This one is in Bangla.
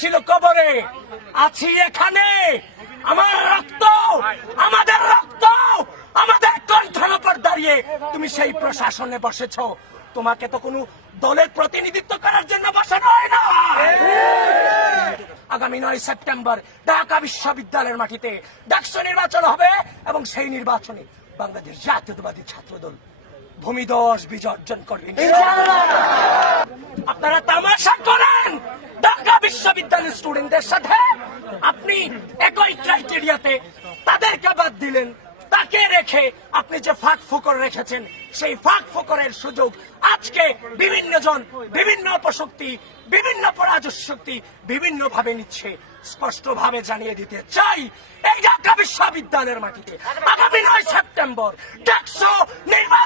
ছিল কবরে, আছি এখানে। আমার রক্ত, আমাদের রক্ত, আমাদের কণ্ঠের উপর দাঁড়িয়ে তুমি সেই প্রশাসনে বসেছ। তোমাকে তো কোনো দলের প্রতিনিধিত্ব করার জন্য বসানো হয় না। আগামী নয় সেপ্টেম্বর ঢাকা বিশ্ববিদ্যালয়ের মাটিতে ডাকসু নির্বাচন হবে এবং সেই নির্বাচনে বাংলাদেশ জাতীয়তাবাদী ছাত্রদল ভূমিদশ বিজয় অর্জন করবে। বিশ্ববিদ্যালয়ের স্টুডেন্টদের সাথে আপনি একই ক্রাইটেরিয়াতে তাদেরকে বাদ দিলেন, তাকে রেখে আপনি যে ফাঁক ফোকর রেখেছেন, সেই ফাঁক ফোকরের সুযোগ আজকে বিভিন্ন জন, বিভিন্ন অপশক্তি বিভিন্ন পরাজস্য শক্তি বিভিন্ন ভাবে নিচ্ছে স্পষ্ট ভাবে জানিয়ে দিতে চাই এই ঢাকা বিশ্ববিদ্যালয়ের মাটিতে। আগামী নয় সেপ্টেম্বর ডাকসু নির্বাচন